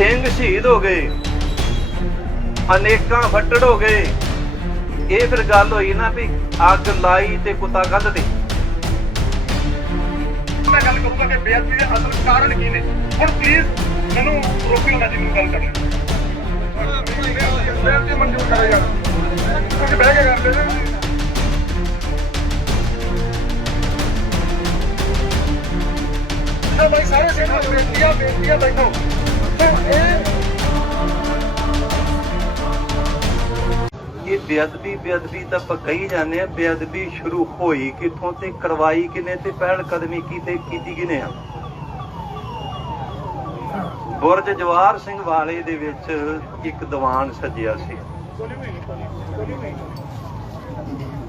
ਸਿੰਘ ਸ਼ਹੀਦ ਹੋ ਗਏ। ਅਨੇਕਾਂ ਫੱਟੜ ਹੋ ਗਏ। ਇਹ ਫਿਰ ਗੱਲ ਹੋਈ ਨਾ ਵੀ ਅੱਗ ਲਾਈ ਤੇ ਕੁੱਤਾ ਕੰਧ ਤੇ ਮੈਂ ਗੱਲ ਕਰੂੰਗਾ ਕਿ ਬੇਅਦਬੀ ਦੇ ਅਸਲ ਕਾਰਨ ਕੀ ਨੇ? ਹੁਣ ਪਲੀਜ਼ ਮੈਨੂੰ ਰੋਕਿਓ ਨਾ ਜੀ ਗੱਲ ਕਰਨੀ। ਬੇਅਦਬੀ ਮਨਜ਼ੂਰ ਕਰੋ ਯਾਰ ਤੁਸੀਂ ਬਹਿ ਕੇ ਕਰਦੇ ਨੇ ਸਾਰੇ ਸੇਠ ਬੇਨਤੀਆਂ ਬੇਨਤੀਆਂ ਬੈਠੋ। ਇਹ ਇਹ ਬੇਅਦਬੀ ਬੇਅਦਬੀ ਤਾਂ ਆਪਾਂ ਕਹੀ ਜਾਂਦੇ ਆ ਬੇਅਦਬੀ ਸ਼ੁਰੂ ਹੋਈ ਕਿੱਥੋਂ ਤੇ ਕਰਵਾਈ ਕਿਨੇ ਤੇ ਪਹਿਲ ਕਦਮੀ ਕੀਤੇ ਕੀਤੀ ਕਿਨੇ ਆ? ਬੁਰਜ ਜਵਾਰ ਸਿੰਘ ਵਾਲੇ ਦੇ ਵਿੱਚ ਇੱਕ ਦੀਵਾਨ ਸੱਜਿਆ ਸੀ।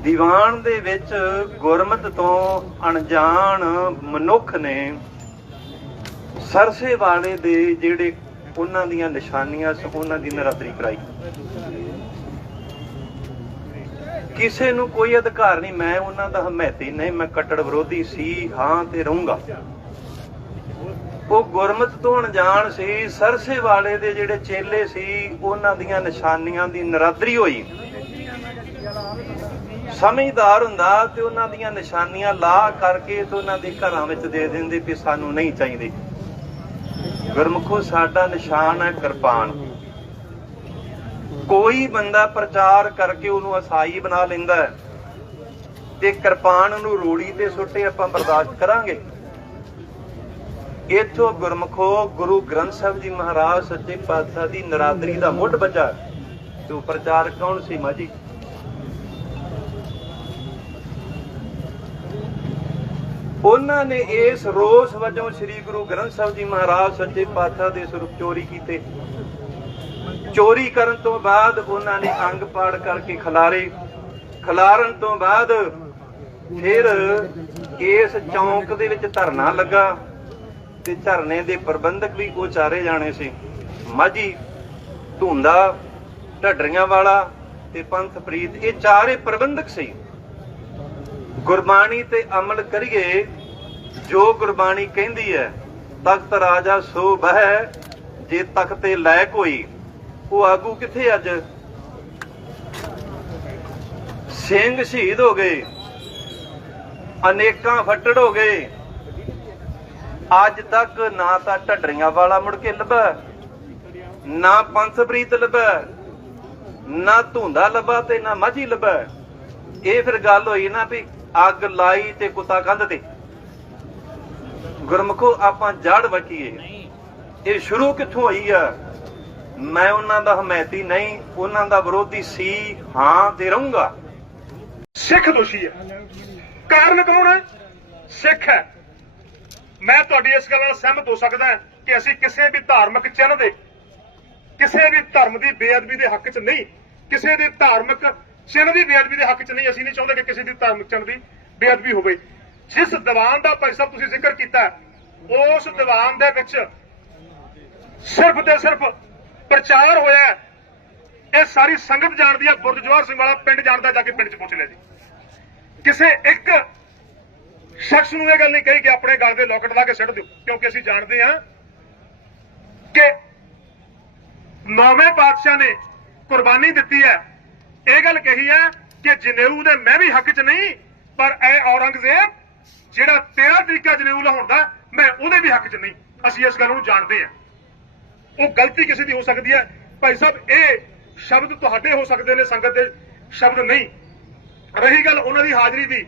ਦੀਵਾਨ ਦੇ ਵਿੱਚ ਗੁਰਮਤ ਤੋਂ ਅਣਜਾਣ ਮਨੁੱਖ ਨੇ ਸਰਸੇ ਵਾਲੇ ਦੇ ਜਿਹੜੇ ਉਹਨਾਂ ਦੀਆਂ ਨਿਸ਼ਾਨੀਆਂ ਸੀ ਉਹਨਾਂ ਦੀ ਨਰਾਦਰੀ ਕਰਾਈ। ਕਿਸੇ ਨੂੰ ਕੋਈ ਅਧਿਕਾਰ ਨਹੀਂ, ਮੈਂ ਉਹਨਾਂ ਦਾ ਹਮਾਇਤੀ ਨਹੀਂ, ਮੈਂ ਕੱਟੜ ਵਿਰੋਧੀ ਸੀ, ਹਾਂ ਤੇ ਰਹੂੰਗਾ। ਉਹ ਗੁਰਮਤ ਤੋਂ ਅਣਜਾਣ ਸੀ ਸਰਸੇ ਵਾਲੇ ਦੇ ਜਿਹੜੇ ਚੇਲੇ ਸੀ, ਉਹਨਾਂ ਦੀਆਂ ਨਿਸ਼ਾਨੀਆਂ ਦੀ ਨਰਾਦਰੀ ਹੋਈ। ਸਮਝਦਾਰ ਹੁੰਦਾ ਤੇ ਉਹਨਾਂ ਦੀਆਂ ਨਿਸ਼ਾਨੀਆਂ ਲਾ ਕਰਕੇ ਤੇ ਉਹਨਾਂ ਦੇ ਘਰਾਂ ਵਿੱਚ ਦੇ ਦਿੰਦੇ ਵੀ ਸਾਨੂੰ ਨਹੀਂ ਚਾਹੀਦੇ। ਗੁਰਮੁਖੋ, ਸਾਡਾ ਨਿਸ਼ਾਨ ਹੈ ਕਿਰਪਾਨ। ਕੋਈ ਬੰਦਾ ਪ੍ਰਚਾਰ ਕਰਕੇ ਉਹਨੂੰ ਅਸਾਈ ਬਣਾ ਲੈਂਦਾ ਹੈ ਤੇ ਕਿਰਪਾਨ ਨੂੰ ਰੋੜੀ ਤੇ ਸੁੱਟੇ ਆਪਾਂ ਬਰਦਾਸ਼ਤ ਕਰਾਂਗੇ। ਇਥੋਂ ਗੁਰਮਖੋ, ਗੁਰੂ ਗ੍ਰੰਥ ਸਾਹਿਬ ਜੀ ਮਹਾਰਾਜ ਸੱਚੇ ਪਾਤਸ਼ਾਹ ਦੀ ਨਰਾਦਰੀ ਦਾ ਮੁੱਢ ਬਚਾ ਤੇ ਪ੍ਰਚਾਰ ਕੌਣ ਸੀ ਮਾਜੀ ਉਹਨਾਂ ਨੇ ਇਸ ਰੋਸ ਵਜੋਂ ਸ੍ਰੀ ਗੁਰੂ ਗ੍ਰੰਥ ਸਾਹਿਬ ਜੀ ਮਹਾਰਾਜ ਸੱਚੇ ਪਾਤਸ਼ਾਹ ਦੇ ਸਰੂਪ ਚੋਰੀ ਕੀਤੇ। ਚੋਰੀ ਕਰਨ ਤੋਂ ਬਾਅਦ ਉਹਨਾਂ ਨੇ ਅੰਗ ਪਾੜ ਕਰਕੇ ਖਲਾਰੇ। ਖਲਾਰਨ ਤੋਂ ਬਾਅਦ ਫਿਰ ਇਸ ਚੌਂਕ ਦੇ ਵਿੱਚ ਧਰਨਾ ਲੱਗਾ ਤੇ ਧਰਨੇ ਦੇ ਪ੍ਰਬੰਧਕ ਵੀ ਉਹ ਚਾਰੇ ਜਾਣੇ ਸੀ। ਮਾਝੀ, ਧੁੰਦਾ ਢੱਡਰੀਆਂ ਵਾਲਾ ਤੇ ਪੰਥ ਪ੍ਰੀਤ ਇਹ ਚਾਰੇ ਪ੍ਰਬੰਧਕ ਸੀ। ਗੁਰਬਾਣੀ ਤੇ ਅਮਲ ਕਰੀਏ ਜੋ ਗੁਰਬਾਣੀ ਕਹਿੰਦੀ ਹੈ, ਤਖਤ ਰਾਜਾ ਸੋ ਬਹਿ, ਜੇ ਤਖਤ ਤੇ ਲੈ ਕੋਈ ਉਹ ਆਗੂ ਕਿੱਥੇ ਅੱਜ? ਸਿੰਘ ਸ਼ਹੀਦ ਹੋ ਗਏ, ਅਨੇਕਾਂ ਫੱਟੜ ਹੋ ਗਏ। ਅੱਜ ਤੱਕ ਨਾ ਤਾਂ ਢੱਡਰੀਆਂ ਵਾਲਾ ਮੁੜ ਕੇ ਲੱਭਾ, ਨਾ ਪੰਥ ਪ੍ਰੀਤ ਲੱਭਾ, ਨਾ ਧੁੰਦਾ ਲੱਭਾ ਤੇ ਨਾ ਮਾਝੀ ਲੱਭਾ। ਇਹ ਫਿਰ ਗੱਲ ਹੋਈ ਨਾ ਵੀ ਅੱਗ ਲਾਈ ਤੇ ਕੁੱਤਾ ਕੰਧ ਤੇ। ਗੁਰਮਖੋ ਆਪਾਂ ਜੜ ਵਕੀਏ ਇਹ ਸ਼ੁਰੂ ਕਿੱਥੋਂ ਹੋਈ ਆ? ਮੈਂ ਉਹਨਾਂ ਦਾ ਹਮਾਇਤੀ ਨਹੀਂ ਉਹਨਾਂ ਦਾ ਵਿਰੋਧੀ ਸੀ ਹਾਂ ਤੇ ਰਹੂੰਗਾ। ਸਿੱਖ ਦੋਸ਼ੀ ਹੈ ਕਾਰਨ ਕੌਣ ਹੈ ਸਿੱਖ ਹੈ। ਮੈਂ ਤੁਹਾਡੀ ਇਸ ਗੱਲ ਨਾਲ ਸਹਿਮਤ ਹੋ ਸਕਦਾ ਕਿ ਅਸੀਂ ਕਿਸੇ ਵੀ ਧਾਰਮਿਕ ਚਿੰਨ੍ਹ ਦੇ ਕਿਸੇ ਵੀ ਧਰਮ ਦੀ ਬੇਅਦਬੀ ਦੇ ਹੱਕ 'ਚ ਨਹੀਂ ਕਿਸੇ ਦੇ ਧਾਰਮਿਕ ਚਿੰਨ੍ਹ ਦੀ ਬੇਅਦਬੀ ਦੇ ਹੱਕ 'ਚ ਨਹੀਂ ਅਸੀਂ ਨਹੀਂ ਚਾਹੁੰਦੇ ਕਿ ਕਿਸੇ ਦੀ ਧਾਰਮਿਕ ਚਿੰਨ੍ਹ ਦੀ ਬੇਅਦਬੀ ਹੋਵੇ। ਜਿਸ ਦੀਵਾਨ ਦਾ ਭਾਈ ਸਾਹਿਬ ਤੁਸੀਂ ਜ਼ਿਕਰ ਕੀਤਾ, ਉਸ ਦੀਵਾਨ ਦੇ ਵਿੱਚ ਸਿਰਫ ਤੇ ਸਿਰਫ ਪ੍ਰਚਾਰ ਹੋਇਆ ਇਹ ਸਾਰੀ ਸੰਗਤ ਜਾਣਦੀ ਹੈ ਬੁਰਜ ਜਵਾਹਰ ਸਿੰਘ ਵਾਲਾ ਪਿੰਡ ਜਾਣਦਾ ਜਾ ਕੇ ਪਿੰਡ 'ਚ ਪੁੱਛ ਲੈ ਜੀ। ਕਿਸੇ ਇੱਕ ਸ਼ਖਸ ਨੂੰ ਇਹ ਗੱਲ ਨਹੀਂ ਕਹੀ ਕਿ ਆਪਣੇ ਗਲ ਦੇ ਲੋਕਟ ਲਾ ਕੇ ਸਿੱਟ ਦਿਓ, ਕਿਉਂਕਿ ਅਸੀਂ ਜਾਣਦੇ ਹਾਂ ਕਿ ਨੌਵੇਂ ਪਾਤਸ਼ਾਹ ਨੇ ਕੁਰਬਾਨੀ ਦਿੱਤੀ ਹੈ। ਇਹ ਗੱਲ ਕਹੀ ਹੈ ਕਿ ਜਨੇਊ ਦੇ ਮੈਂ ਵੀ ਹੱਕ 'ਚ ਨਹੀਂ, ਪਰ ਐ ਔਰੰਗਜ਼ੇਬ ਜਿਹੜਾ ਤੇਰਾ ਤਰੀਕਾ ਜਨੇਊ ਲਾਉਣ ਮੈਂ ਉਹਦੇ ਵੀ ਹੱਕ 'ਚ ਨਹੀਂ। ਅਸੀਂ ਇਸ ਗੱਲ ਨੂੰ ਜਾਣਦੇ ਹਾਂ। ਉਹ ਗਲਤੀ ਕਿਸੇ ਦੀ ਹੋ ਸਕਦੀ ਹੈ। ਭਾਈ ਸਾਹਿਬ, ਇਹ ਸ਼ਬਦ ਤੁਹਾਡੇ ਹੋ ਸਕਦੇ ਨੇ ਸੰਗਤ ਦੇ ਸ਼ਬਦ ਨਹੀਂ। ਰਹੀ ਗੱਲ ਉਹਨਾਂ ਦੀ ਹਾਜ਼ਰੀ ਦੀ।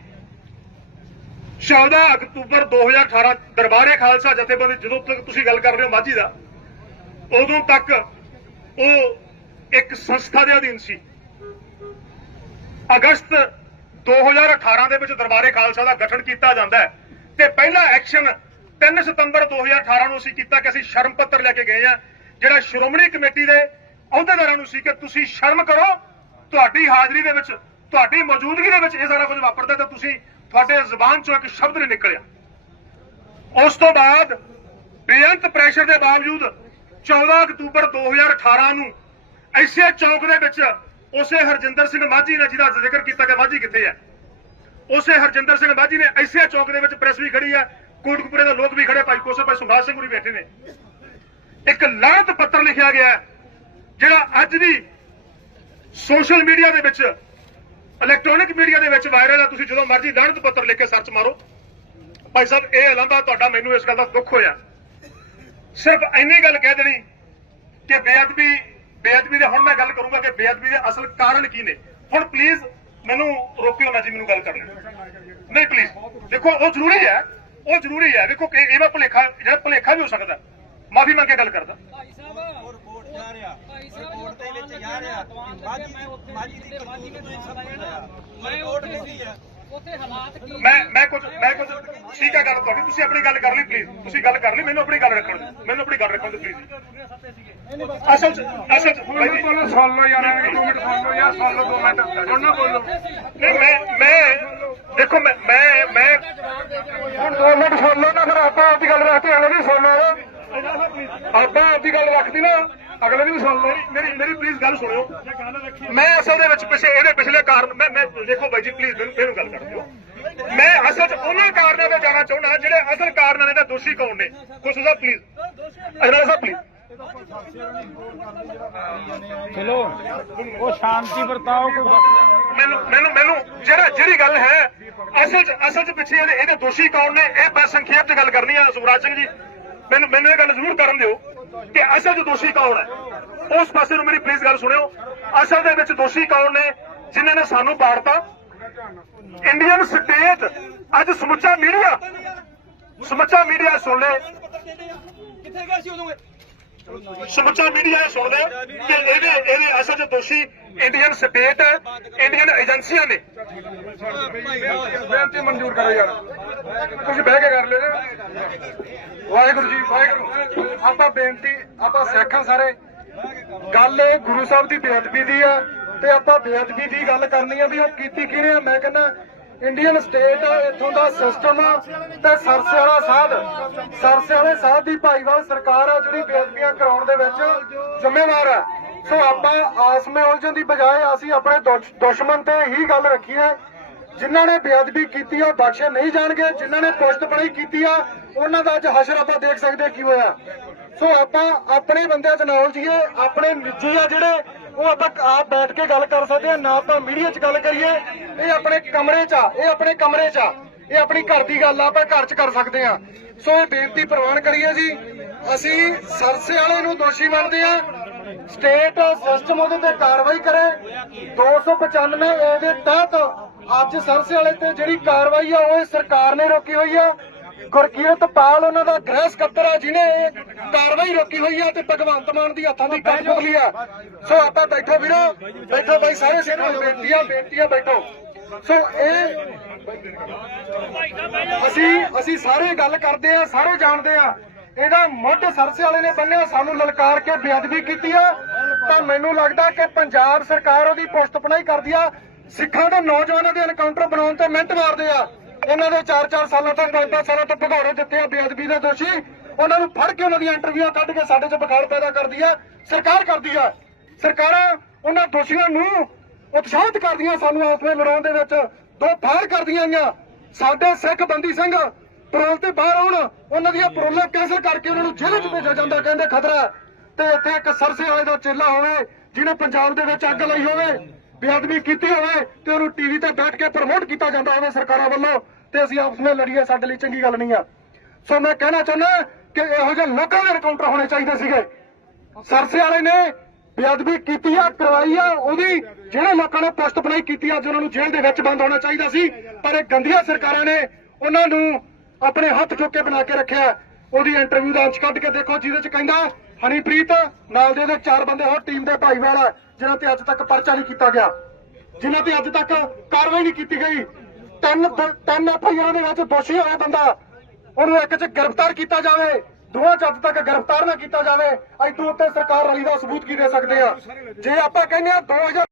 14 ਅਕਤੂਬਰ 2018 ਦਰਬਾਰੇ ਖਾਲਸਾ ਜਥੇਬੰਦੀ, ਜਦੋਂ ਤੱਕ ਤੁਸੀਂ ਗੱਲ ਕਰ ਰਹੇ ਹੋ ਮਾਝੀ ਦਾ, ਉਦੋਂ ਤੱਕ ਉਹ ਇੱਕ ਸੰਸਥਾ ਦੇ ਅਧੀਨ ਸੀ। ਅਗਸਤ 2018 ਦੇ ਵਿੱਚ ਦਰਬਾਰੇ ਖਾਲਸਾ ਦਾ ਗਠਨ ਕੀਤਾ ਜਾਂਦਾ ਹੈ ਤੇ ਪਹਿਲਾ ਐਕਸ਼ਨ 3 ਸਤੰਬਰ 2018 ਨੂੰ ਅਸੀਂ ਕੀਤਾ ਕਿ ਅਸੀਂ ਸ਼ਰਮ ਪੱਤਰ ਲੈ ਕੇ ਗਏ ਆ ਜਿਹੜਾ ਸ਼੍ਰੋਮਣੀ ਕਮੇਟੀ ਦੇ ਅਹੁਦੇਦਾਰਾਂ ਨੂੰ ਸੀ ਕਿ ਤੁਸੀਂ ਸ਼ਰਮ ਕਰੋ, ਤੁਹਾਡੀ ਹਾਜ਼ਰੀ ਦੇ ਵਿੱਚ, ਤੁਹਾਡੀ ਮੌਜੂਦਗੀ ਦੇ ਵਿੱਚ ਇਹ ਸਾਰਾ ਕੁਝ ਵਾਪਰਦਾ ਤਾਂ ਤੁਸੀਂ ਤੁਹਾਡੇ ਜ਼ੁਬਾਨ ਚੋਂ ਇੱਕ ਸ਼ਬਦ ਨਹੀਂ ਨਿਕਲਿਆ। ਉਸ ਤੋਂ ਬਾਅਦ ਬੇਅੰਤ ਪ੍ਰੈਸ਼ਰ ਦੇ ਬਾਵਜੂਦ 14 ਅਕਤੂਬਰ 2018 ਨੂੰ ਐਸੇ ਚੌਕ ਦੇ ਵਿੱਚ ਉਸੇ ਹਰਜਿੰਦਰ ਸਿੰਘ ਮਾਝੀ ਨੇ ਜਿਹਦਾ ਜ਼ਿਕਰ ਕੀਤਾ ਕਿ ਮਾਝੀ ਕਿੱਥੇ ਹੈ? ਉਸੇ ਹਰਜਿੰਦਰ ਸਿੰਘ ਮਾਝੀ ਨੇ ਐਸੇ ਚੌਕ ਦੇ ਵਿੱਚ ਪ੍ਰੈਸ ਵੀ ਖੜੀ ਹੈ, ਕੋਟਕਪੁਰੇ ਦੇ ਲੋਕ ਵੀ ਖੜੇ ਭਾਈ ਕੋਸੇ ਭਾਈ ਸੁਭਾਸ਼ ਸਿੰਘ ਵੀ ਬੈਠੇ ਨੇ। ਇੱਕ ਲਾਂਤ ਪੱਤਰ ਲਿਖਿਆ ਗਿਆ ਜਿਹੜਾ ਅੱਜ ਵੀ ਸੋਸ਼ਲ ਮੀਡੀਆ ਦੇ ਵਿੱਚ, ਇਲੈਕਟ੍ਰੋਨਿਕ ਮੀਡੀਆ ਦੇ ਵਿੱਚ ਵਾਇਰਲ ਹੈ। ਤੁਸੀਂ ਜਦੋਂ ਮਰਜ਼ੀ ਲਾਂਤ ਪੱਤਰ ਲਿਖ ਕੇ ਸਰਚ ਮਾਰੋ। ਭਾਈ ਸਾਹਿਬ, ਇਹ ਅਲੰਬਾ ਤੁਹਾਡਾ ਮੈਨੂੰ ਇਸ ਗੱਲ ਦਾ ਦੁੱਖ ਹੋਇਆ। ਸਿਰਫ ਇੰਨੀ ਗੱਲ ਕਹਿ ਦੇਣੀ ਕਿ ਬੇਅਦਬੀ ਬੇਅਦਬੀ ਦੇ ਹੁਣ ਮੈਂ ਗੱਲ ਕਰੂੰਗਾ ਕਿ ਬੇਅਦਬੀ ਦੇ ਅਸਲ ਕਾਰਨ ਕੀ ਨੇ। ਹੁਣ ਪਲੀਜ਼ ਮੈਨੂੰ ਰੋਕਿਓ ਨਾ ਜੀ ਮੈਨੂੰ ਗੱਲ ਕਰਨ ਨਹੀਂ ਪਲੀਜ਼ ਦੇਖੋ ਉਹ ਜ਼ਰੂਰੀ ਹੈ। ਉਹ ਜ਼ਰੂਰੀ ਹੈ। ਦੇਖੋ ਕਿ ਇਹਦਾ ਭੁਲੇਖਾ ਜਿਹੜਾ ਭੁਲੇਖਾ ਵੀ ਹੋ ਸਕਦਾ। ਮਾਫੀ ਮੰਗ ਕੇ ਗੱਲ ਕਰਦਾ। ਭਾਈ ਸਾਹਿਬ। ਰਿਪੋਰਟ ਜਾ ਰਿਹਾ। ਰਿਪੋਰਟ ਦੇ ਵਿੱਚ ਜਾ ਰਿਹਾ। ਮਾਜੀ ਦੀ ਮਾਜੀ ਮੈਂ ਰਿਪੋਰਟ ਕੀਤੀ ਹੈ ਉੱਥੇ ਹਾਲਾਤ ਕੀ ਮੈਂ ਮੈਂ ਕੁਝ ਮੈਂ ਕੁਝ ਠੀਕ ਹੈ ਗੱਲ ਤੁਹਾਡੀ ਤੁਸੀਂ ਆਪਣੀ ਗੱਲ ਕਰ ਲਈ ਪਲੀਜ਼ ਤੁਸੀਂ ਗੱਲ ਕਰ ਲਈ ਮੈਨੂੰ ਆਪਣੀ ਗੱਲ ਰੱਖਣ ਦਿਓ। ਮੈਨੂੰ ਆਪਣੀ ਗੱਲ ਰੱਖਣ ਦਿਓ ਪਲੀਜ਼ ਅਸਲ ਚ ਅਸਲ ਚ ਬਾਈ ਜੀ, ਬੋਲੋ ਸੁਣ ਲਓ ਯਾਰ ਐਵੇਂ ਦੋ ਮਿੰਟ ਸੁਣ ਲਓ ਯਾਰ ਸੁਣ ਲਓ ਦੋ ਮਿੰਟ। ਹੁਣ ਨਾ ਬੋਲੋ। ਨਹੀਂ ਮੈਂ ਮੈਂ ਦੇਖੋ ਮੈਂ ਮੈਂ ਮੈਂ ਹੁਣ ਦੋ ਮਿੰਟ ਸੁਣ ਲਓ ਨਾ ਫਿਰ ਆਪਾਂ ਆਪਦੀ ਗੱਲ ਰੱਖਦੇ ਅਗਲੇ ਦੀ ਸੁਣ ਲਓ। ਆਪਾਂ ਆਪਦੀ ਗੱਲ ਰੱਖਦੀ ਨਾ। ਅਗਲੇ ਵੀ ਸੁਣ ਲਓ ਮੇਰੀ ਮੇਰੀ ਪਲੀਜ਼ ਗੱਲ ਸੁਣਿਓ ਮੈਂ ਅਸਲ ਦੇ ਵਿੱਚ ਪਿਛੇ ਇਹਦੇ ਪਿਛਲੇ ਕਾਰਨ ਮੈਂ ਮੈਂ ਦੇਖੋ ਬਾਈ ਜੀ ਪਲੀਜ਼ ਮੈਨੂੰ ਗੱਲ ਕਰ ਦਿਓ ਮੈਂ ਅਸਲ 'ਚ ਉਹਨਾਂ ਕਾਰਨਾਂ ਤੇ ਜਾਣਾ ਚਾਹੁੰਦਾ ਜਿਹੜੇ ਅਸਲ ਕਾਰਨਾਂ ਨੇ ਤਾਂ ਦੋਸ਼ੀ ਕੌਣ ਨੇ? ਕੁਝ ਉਹਦਾ ਪਲੀਜ਼ ਅਜਨਾਲਾ ਸਾਹਿਬ ਪਲੀਜ਼ ਚਲੋ ਉਹ ਸ਼ਾਂਤੀ ਵਰਤਾਓ ਕੋਈ ਮੈਨੂੰ ਮੈਨੂੰ ਮੈਨੂੰ ਜਿਹੜਾ ਜਿਹੜੀ ਗੱਲ ਹੈ ਅਸਲ 'ਚ ਅਸਲ 'ਚ ਪਿੱਛੇ ਇਹਦੇ ਇਹਦੇ ਦੋਸ਼ੀ ਕੌਣ ਨੇ? ਇਹ ਬਸ ਸੰਖੇਪ 'ਚ ਗੱਲ ਕਰਨੀ ਆ ਸੁਖਰਾਜ ਸਿੰਘ ਜੀ। ਮੈਨੂੰ ਮੈਨੂੰ ਇਹ ਗੱਲ ਜ਼ਰੂਰ ਕਰਨ ਦਿਓ। ਕਿ ਅਸਲ 'ਚ ਦੋਸ਼ੀ ਕੌਣ ਹੈ? ਉਸ ਪਾਸੇ ਨੂੰ ਮੇਰੀ ਪਲੀਜ਼ ਗੱਲ ਸੁਣਿਓ। ਅਸਲ ਦੇ ਵਿੱਚ ਦੋਸ਼ੀ ਕੌਣ ਨੇ? ਜਿਨ੍ਹਾਂ ਨੇ ਸਾਨੂੰ ਪਾੜਤਾ ਇੰਡੀਅਨ ਸਟੇਟ ਅੱਜ ਸਮੁੱਚਾ ਮੀਡੀਆ ਸਮੁੱਚਾ ਮੀਡੀਆ ਸੁਣ ਲੈ। ਕਿੱਥੇ ਗਏ ਸੀ ਉਦੋਂ ਸਮੁੱਚਾ ਮੀਡੀਆ ਇਹ ਸੁਣਦਾ ਹੈ ਕਿ ਇਹਦੇ ਇਹਦੇ ਅਸਲ 'ਚ ਦੋਸ਼ੀ ਇੰਡੀਅਨ ਸਟੇਟ ਇੰਡੀਅਨ ਏਜੰਸੀਆਂ ਨੇ। ਬੇਨਤੀ ਮਨਜ਼ੂਰ ਕਰੋ ਯਾਰ। ਤੁਸੀਂ ਬਹਿ ਕੇ ਕਰ ਲਿਓ ਜੀ। ਵਾਹਿਗੁਰੂ ਜੀ, ਵਾਹਿਗੁਰੂ। ਆਪਾਂ ਬੇਨਤੀ, ਆਪਾਂ ਸਿੱਖ ਸਾਰੇ। ਗੱਲ ਇਹ ਗੁਰੂ ਸਾਹਿਬ ਦੀ ਬੇਅਦਬੀ ਦੀ ਆ ਤੇ ਆਪਾਂ ਬੇਅਦਬੀ ਦੀ ਗੱਲ ਕਰਨੀ ਆ ਵੀ ਉਹ ਕੀਤੀ ਕਿਹਨੇ ਆ? ਮੈਂ ਕਹਿੰਦਾ ਇੰਡੀਅਨ ਸਟੇਟ ਇੱਥੋਂ ਦਾ ਸਿਸਟਮ ਤੇ ਸਰਸੇ ਵਾਲਾ ਸਾਧ। ਸਰਸੇ ਵਾਲੇ ਸਾਧ ਦੀ ਭਾਈਵਾਲ ਸਰਕਾਰ ਆ ਜਿਹੜੀ ਬੇਅਦਬੀਆਂ ਕਰਾਉਣ ਦੇ ਵਿੱਚ ਜ਼ਿੰਮੇਵਾਰ ਆ। ਸੋ ਆਪਾਂ ਆਸ ਵਿੱਚ ਉਲਝਣ ਦੀ ਬਜਾਏ ਅਸੀਂ ਆਪਣੇ ਦੁਸ਼ਮਣ ਤੇ ਹੀ ਗੱਲ ਰੱਖੀ ਹੈ ਜਿਨ੍ਹਾਂ ਨੇ ਬੇਅਦਬੀ ਕੀਤੀ ਆ ਬਖਸ਼ੇ ਨਹੀਂ ਜਾਣਗੇ, ਜਿਨ੍ਹਾਂ ਨੇ ਪੁਸ਼ਤਪਣੀ ਕੀਤੀ ਆ, ਉਹਨਾਂ ਦਾ ਅੱਜ ਹਸ਼ਰ ਆਪਾਂ ਦੇਖ ਸਕਦੇ ਕੀ ਹੋਇਆ। ਸੋ ਆਪਾਂ ਆਪਣੇ ਬੰਦਿਆਂ 'ਚ ਨਾ ਉਲਝੀਏ ਆਪਣੇ ਨਿੱਜੀ ਆ ਜਿਹੜੇ, ਉਹ ਆਪਾਂ ਆਪ ਬੈਠ ਕੇ ਗੱਲ ਕਰ ਸਕਦੇ ਆ ਨਾ ਆਪਾਂ ਮੀਡੀਆ 'ਚ ਗੱਲ ਕਰੀਏ, ਇਹ ਆਪਣੇ ਕਮਰੇ 'ਚ ਆ, ਇਹ ਆਪਣੇ ਕਮਰੇ 'ਚ ਆ, ਇਹ ਆਪਣੀ ਘਰ ਦੀ ਗੱਲ ਆ, ਆਪਾਂ ਘਰ 'ਚ ਕਰ ਸਕਦੇ ਆ ਸੋ ਇਹ ਬੇਨਤੀ ਪ੍ਰਵਾਨ ਕਰੀਏ ਜੀ, ਅਸੀਂ ਸਰਸੇ ਵਾਲੇ ਨੂੰ ਦੋਸ਼ੀ ਮੰਨਦੇ ਆ ਸਟੇਟ ਸਿਸਟਮ ਉਹਦੇ ਤੇ ਕਾਰਵਾਈ ਕਰੇ 295 ਏ ਦੇ ਤਹਿਤ ਅੱਜ ਸਰਸੇ ਵਾਲੇ ਤੇ ਜਿਹੜੀ ਕਾਰਵਾਈ ਆ, ਉਹ ਸਰਕਾਰ ਨੇ ਰੋਕੀ ਹੋਈ ਆ। ਗੁਰਕੀਰਤ ਪਾਲ ਉਹਨਾਂ ਦਾ ਗ੍ਰਹਿ ਸਕੱਤਰ ਆ, ਜਿਹਨੇ ਇਹ ਕਾਰਵਾਈ ਰੋਕੀ ਹੋਈ ਆ ਤੇ ਭਗਵੰਤ ਮਾਨ ਦੀ ਹੱਥਾਂ ਦੀ ਕਠਪੁਤਲੀ ਆ। ਸੋ ਆਪਾਂ ਬੈਠੋ ਵੀਰੋ, ਬੈਠੋ ਬਾਈ, ਸਾਰੇ ਸਿੱਖਾਂ ਨੂੰ ਬੇਨਤੀ ਬੈਠੋ। ਸੋ ਇਹ ਅਸੀਂ ਅਸੀਂ ਸਾਰੇ ਗੱਲ ਕਰਦੇ ਆ, ਸਾਰੇ ਜਾਣਦੇ ਆ। ਇਹਦਾ ਮੁੱਢ ਸਰਸੇ ਵਾਲੇ ਨੇ ਬੰਨਿਆ, ਸਾਨੂੰ ਲਲਕਾਰ ਕੇ ਬੇਅਦਬੀ ਕੀਤੀ ਆ। ਤਾਂ ਮੈਨੂੰ ਲੱਗਦਾ ਕਿ ਪੰਜਾਬ ਸਰਕਾਰ ਉਹਦੀ ਪੁਸ਼ਤਪਣਾਈ ਕਰਦੀ ਆ। ਸਿੱਖਾਂ ਦੇ ਨੌਜਵਾਨਾਂ ਦੇ ਐਨਕਾਊਂਟਰ ਬਣਾਉਣ ਤੇ ਮਿੰਟ ਮਾਰਦੇ ਆ। ਇਹਨਾਂ ਦੇ 4-4 ਸਾਲਾਂ ਤੋਂ 5-5 ਸਾਲਾਂ ਤੋਂ ਭਗੌੜੇ ਦਿੱਤੇ ਆ ਬੇਅਦਬੀ ਦੇ ਦੋਸ਼ੀ। ਉਹਨਾਂ ਨੂੰ ਫੜ ਕੇ ਉਹਨਾਂ ਦੀਆਂ ਇੰਟਰਵਿਊਆਂ ਕੱਢ ਕੇ ਸਾਡੇ 'ਚ ਬਖਾੜ ਪੈਦਾ ਕਰਦੀ ਆ। ਸਰਕਾਰ ਕਰਦੀ ਆ। ਸਰਕਾਰਾਂ ਉਹਨਾਂ ਦੋਸ਼ੀਆਂ ਨੂੰ ਉਤਸ਼ਾਹਿਤ ਕਰਦੀਆਂ ਸਾਨੂੰ ਆਪਸ ਵਿੱਚ ਲੜਾਉਣ ਦੇ ਵਿੱਚ। ਦੋ ਫਾੜ ਕਰਦੀਆਂ ਗਈਆਂ ਸਾਡੇ ਸਿੱਖ ਬੰਦੀ ਸਿੰਘ ਪਰੋਲ ਤੇ ਬਾਹਰ ਆਉਣ। ਉਹਨਾਂ ਦੀਆਂ ਪਰੋਲਾਂ ਕੈਂਸਲ ਕਰਕੇ ਉਹਨਾਂ ਨੂੰ ਜੇਲ੍ਹ 'ਚ ਭੇਜਿਆ ਜਾਂਦਾ ਕਹਿੰਦੇ ਖਤਰਾ। ਤੇ ਇੱਥੇ ਇੱਕ ਸਰਸੇ ਵਾਲੇ ਦਾ ਚੇਲਾ ਹੋਵੇ, ਜਿਹਨੇ ਪੰਜਾਬ ਦੇ ਵਿੱਚ ਅੱਗ ਲਾਈ ਹੋਵੇ। ਬੇਅਦਬੀ ਕੀਤੀ ਹੋਵੇ ਤੇ ਉਹਨੂੰ ਟੀਵੀ ਤੇ ਬੈਠ ਕੇ ਪ੍ਰਮੋਟ ਕੀਤਾ ਜਾਂਦਾ ਹੋਵੇ ਸਰਕਾਰਾਂ ਵੱਲੋਂ, ਤੇ ਅਸੀਂ ਆਪਸ ਵਿੱਚ ਲੜੀਏ, ਸਾਡੇ ਲਈ ਚੰਗੀ ਗੱਲ ਨਹੀਂ ਆ। ਸੋ ਮੈਂ ਕਹਿਣਾ ਚਾਹੁੰਦਾ ਕਿ ਇਹੋ ਜਿਹੇ ਲੋਕਾਂ ਦੇ ਐਨਕਾਊਂਟਰ ਹੋਣੇ ਚਾਹੀਦੇ ਸੀਗੇ। ਸਰਸੇ ਵਾਲੇ ਨੇ ਬੇਅਦਬੀ ਕੀਤੀ ਆ, ਕਰਵਾਈ ਆ ਉਹਦੀ ਜਿਹੜੇ ਲੋਕਾਂ ਨੇ ਪੁਸ਼ਤਪਣਾਈ ਕੀਤੀ ਆ ਉਹਨਾਂ ਨੂੰ ਜੇਲ੍ਹ ਦੇ ਵਿੱਚ ਬੰਦ ਹੋਣਾ ਚਾਹੀਦਾ ਸੀ। ਪਰ ਇਹ ਗੰਦੀਆਂ ਸਰਕਾਰਾਂ ਨੇ ਉਹਨਾਂ ਨੂੰ ਆਪਣੇ ਹੱਥ ਚੁੱਕ ਕੇ ਬਣਾ ਕੇ ਰੱਖਿਆ। ਉਹਦੀ ਇੰਟਰਵਿਊ ਦਾ ਅੰਸ਼ ਕੱਢ ਕੇ ਦੇਖੋ, ਜਿਹਦੇ ਚ ਕਹਿੰਦਾ ਹਨੀਪ੍ਰੀਤ ਨਾਲ ਦੇ ਉਹਦੇ ਚਾਰ ਬੰਦੇ ਹੋਰ ਟੀਮ ਦੇ ਭਾਈਵਾਲ ਆ ਜਿਨ੍ਹਾਂ ਤੇ ਅੱਜ ਤੱਕ ਪਰਚਾ ਨਹੀਂ ਕੀਤਾ ਗਿਆ। ਜਿਨ੍ਹਾਂ ਤੇ ਅੱਜ ਤੱਕ ਕਾਰਵਾਈ ਨਹੀਂ ਕੀਤੀ ਗਈ। ਤਿੰਨ ਤਿੰਨ ਐਫਆਈਆਰਾਂ ਦੇ ਵਿੱਚ ਦੋਸ਼ੀ ਹੋਇਆ ਬੰਦਾ। ਉਹਨੂੰ ਇੱਕ ਚ ਗ੍ਰਿਫਤਾਰ ਕੀਤਾ ਜਾਵੇ। ਦੋਵਾਂ ਚ ਅੱਜ ਤੱਕ ਗ੍ਰਿਫਤਾਰ ਨਾ ਕੀਤਾ ਜਾਵੇ। ਅੱਜ ਤੋਂ ਉੱਤੇ ਸਰਕਾਰ ਰਲੀ ਦਾ ਸਬੂਤ ਕੀ ਦੇ ਸਕਦੇ ਆ ਜੇ ਆਪਾਂ ਕਹਿੰਦੇ ਆ 2000